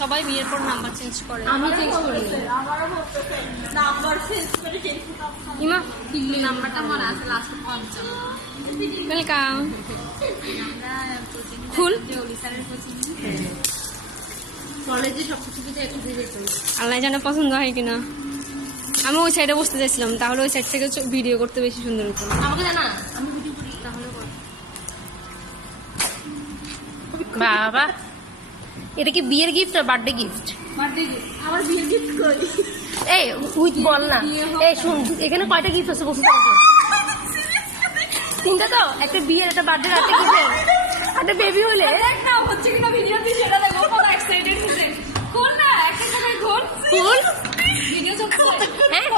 সবাই বিয়ের পর নাম্বার চেঞ্জ করে, আমি চেঞ্জ করি। ইমা নাম্বারটা মনে আছে লাস্ট 5 ওয়েলকাম। আমরা ফুল স্যারের কোচিং কলেজে সব কিছু কিছু একটু দিয়ে যেত। আল্লাহ জানে পছন্দ হয় কিনা। আমি ওই সাইডে বসতে চাইছিলাম, তাহলে ওই সাইড থেকে ভিডিও করতে বেশি সুন্দর হতো। আমাকে জানা আমি ভিডিও করি তাহলে কর। বাবা, এটা কি বিয়ের গিফট আর বার্থডে গিফট? বার্থডে আমার বিয়ের গিফট করি। এই উইথ বল না। এই শুন, এখানে কয়টা গিফট আছে বসে থাকো? 3টা তো, একটা বিয়ের, একটা বার্থডে, একটা গিফটের, একটা বেবি হলে। দেখ না হচ্ছে কিনা ভিডিও দিয়ে, সেটা দেখো কত এক্সাইটেড হচ্ছে। কোন না একটা করে কোন ফুল ভিডিও চলছে। হ্যাঁ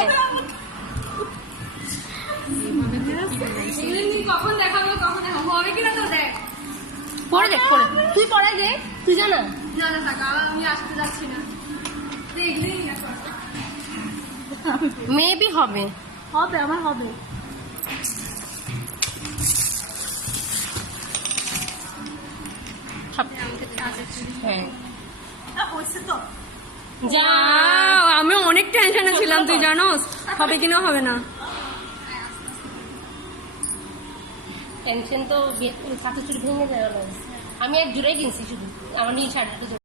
কখন দেখাবো কখন দেখাবো হবে কিনা তো দেখ। পরে দেখ, পরে তুই পরে গে, তুই জানা। না না থাকা, আমি আসতে যাচ্ছি না। দেখলেই না মেবি হবে। হবে আমার হবে। হ্যাঁ হচ্ছে তো যা, আমি অনেক টেনশনে ছিলাম, তুই জানোস হবে কিনা হবে না। টেনশন তো কাঁচা চুরি ভেঙে গেল। আমি এক জোড়াই কিনছি শুধু, আমার নীল শাড়িটা